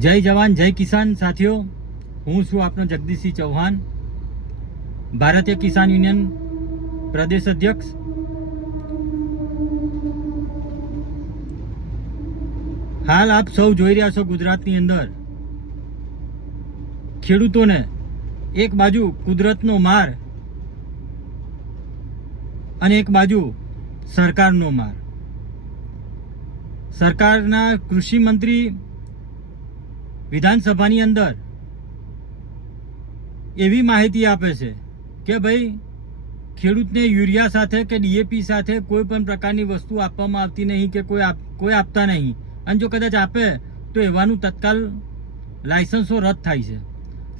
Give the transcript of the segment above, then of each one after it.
જય જવાન, જય કિસાન સાથીઓ. હું છું આપનો જગદીશસિંહ ચૌહાણ, ભારતીય કિસાન યુનિયન પ્રદેશ અધ્યક્ષ. હાલ આપ સૌ જોઈ રહ્યા છો ગુજરાતની અંદર. ખેડૂતોને એક બાજુ કુદરતનો માર અને એક બાજુ સરકારનો માર. સરકારના કૃષિ મંત્રી વિધાનસભાની અંદર એવી માહિતી આપે છે કે ભાઈ, ખેડૂતને યુરિયા સાથે કે ડીએપી સાથે કોઈ પણ પ્રકારની વસ્તુ આપવામાં આવતી નહીં કે કોઈ આપ- કોઈ આપતા નહીં. અને જો કદાચ આપે, તો એવાનું તત્કાલ લાયસન્સો રદ થાય છે.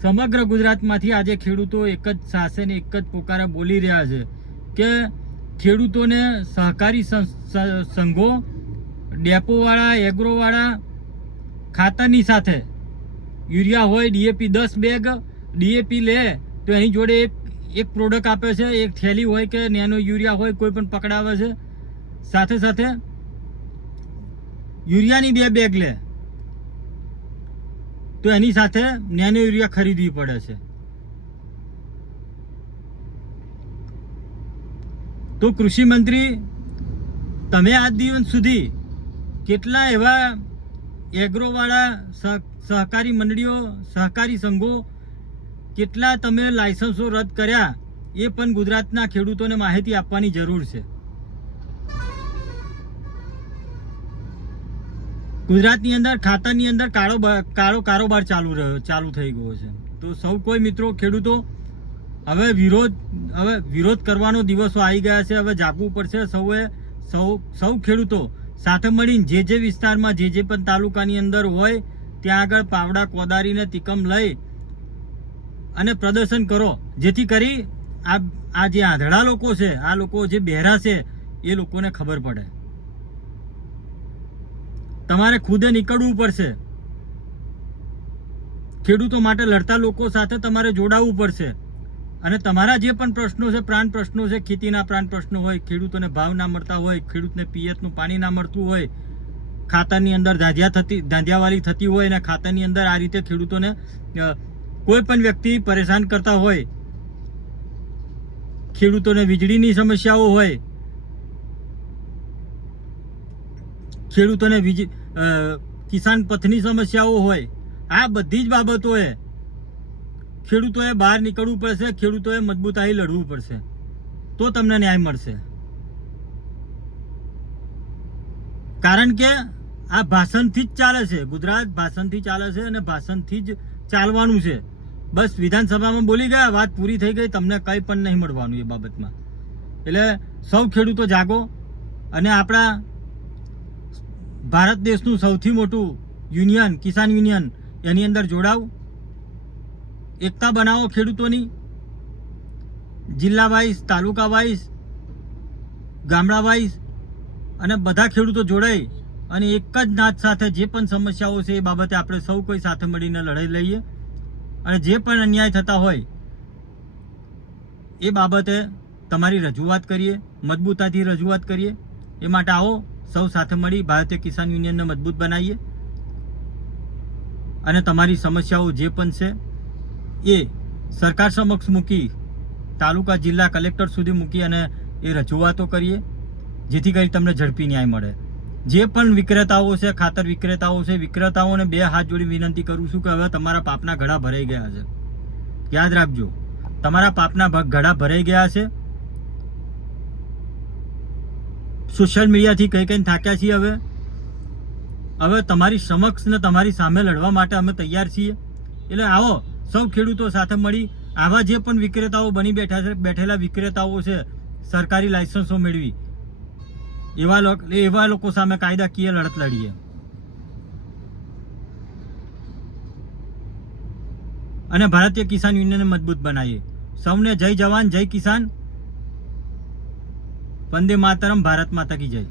સમગ્ર ગુજરાતમાંથી આજે ખેડૂતો એક જ સાસેને એક જ પોકારે બોલી રહ્યા છે કે ખેડૂતોને સહકારી સંઘો, ડેપોવાળા, એગ્રોવાળા ખાતરની સાથે યુરિયા હોય ડીએપી દસ બેગ ડીએપી લે, તો એની જોડે એક એક પ્રોડક્ટ આપે છે, એક થેલી હોય કે નેનો યુરિયા હોય, કોઈ પણ પકડાવે છે. સાથે સાથે યુરિયાની બે બેગ લે. તો એની સાથે નેનો યુરિયા ખરીદવી પડે છે. તો કૃષિ મંત્રી, તમે આજ દિવસ સુધી કેટલા એવા એગ્રોવાળા સહ- સહકારી મંડળીઓ, સહકારી સંઘો, કેટલા તમે લાયસન્સો રદ કર્યા એ પણ ગુજરાતના ખેડૂતોને માહિતી આપવાની જરૂર છે. ગુજરાતની અંદર, ખાતરની અંદર કાળો કાળો કારોબાર ચાલુ રહ્યો, ચાલુ થઈ ગયો છે. તો સૌ કોઈ મિત્રો, ખેડૂતો, હવે વિરોધ હવે વિરોધ કરવાનો દિવસો આવી ગયા છે, હવે જાગવું પડશે. સૌએ, સૌ સૌ ખેડૂતો સાથે મળીને જે જે વિસ્તારમાં જે જે પણ તાલુકાની અંદર હોય, ત્યાં આગળ પાવડા, કોદારીને તિકમ લઈ અને પ્રદર્શન કરો. જેથી કરી આ આ જે આંધળા લોકો છે, આ લોકો જે બહેરા છે, એ લોકોને ખબર પડે. તમારે ખુદે નીકળવું પડશે. ખેડૂતો માટે લડતા લોકો સાથે તમારે જોડાવવું પડશે. અને તમારા જે પણ પ્રશ્નો છે, પ્રાણ પ્રશ્નો છે, ખેતીના પ્રાણ પ્રશ્નો હોય, ખેડૂતોને ભાવ ના મળતા હોય, ખેડૂતને પિયતનું પાણી ના મળતું હોય, ખાતરની અંદર ધાંધિયા થતી, ધાંધિયાવાળી થતી હોય અને ખાતરની અંદર આ રીતે ખેડૂતોને કોઈ પણ વ્યક્તિ પરેશાન કરતા હોય, ખેડૂતોને વીજળીની સમસ્યાઓ હોય, ખેડૂતોને વીજ કિસાન પથની સમસ્યાઓ હોય, આ બધી જ બાબતોએ ખેડૂતોએ બહાર નીકળવું પડશે, ખેડૂતોએ મજબૂતાઈ લડવું પડશે. તો તમને ન્યાય મળશે. કારણ કે આ ભાષણથી જ ચાલે છે. ગુજરાત ભાષણથી ચાલે છે અને ભાષણથી જ ચાલવાનું છે. બસ વિધાનસભામાં બોલી ગયા, વાત પૂરી થઈ ગઈ, તમને કંઈ પણ નહીં મળવાનું એ બાબતમાં. એટલે સૌ ખેડૂતો જાગો અને આપણા ભારત દેશનું સૌથી મોટું યુનિયન, કિસાન યુનિયન એની અંદર જોડાવ. એકતા બનાવો ખેડૂતોની. જિલ્લા વાઇઝ, તાલુકા વાઇઝ, ગામડા વાઇઝ અને બધા ખેડૂતો જોડાઈ અને એક જ નાચ સાથે જે પણ સમસ્યાઓ છે એ બાબતે આપણે સૌ કોઈ સાથે મળીને લડાઈ લઈએ અને જે પણ અન્યાય થતા હોય એ બાબતે તમારી રજૂઆત કરીએ મજબૂતાથી રજૂઆત કરીએ. એ માટે આવો સૌ સાથે મળી ભારતીય કિસાન યુનિયનને મજબૂત બનાવીએ અને તમારી સમસ્યાઓ જે પણ છે એ સરકાર સમક્ષ મૂકી તાલુકા જિલ્લા કલેક્ટર સુધી મૂકી અને એ રજૂઆતો કરીએ, જેથી કરી તમને ઝડપી ન્યાય મળે. જે પણ વિક્રેતાઓ છે, ખાતર વિક્રેતાઓ છે, વિક્રેતાઓને બે હાથ જોડી વિનંતી કરું છું કે હવે તમારા પાપના ઘડા ભરાઈ ગયા છે. યાદ રાખજો, તમારા પાપના ઘડા ભરાઈ ગયા છે. સોશિયલ મીડિયાથી કઈ કઈ થાક્યા છીએ હવે. હવે તમારી સમક્ષ ને તમારી સામે લડવા માટે અમે તૈયાર છીએ. એટલે આવો સૌ ખેડૂતો સાથે મળી આવા જે પણ વિક્રેતાઓ બની બેઠા છે, બેઠેલા વિક્રેતાઓ છે, સરકારી લાયસન્સો મેળવી. એવા એવા લોકો સામે કાયદાકીય લડત લડીએ. અને ભારતીય કિસાન યુનિયનને મજબૂત બનાવીએ. સૌને જય જવાન, જય કિસાન. વંદે માતરમ, ભારત માતા કી જય.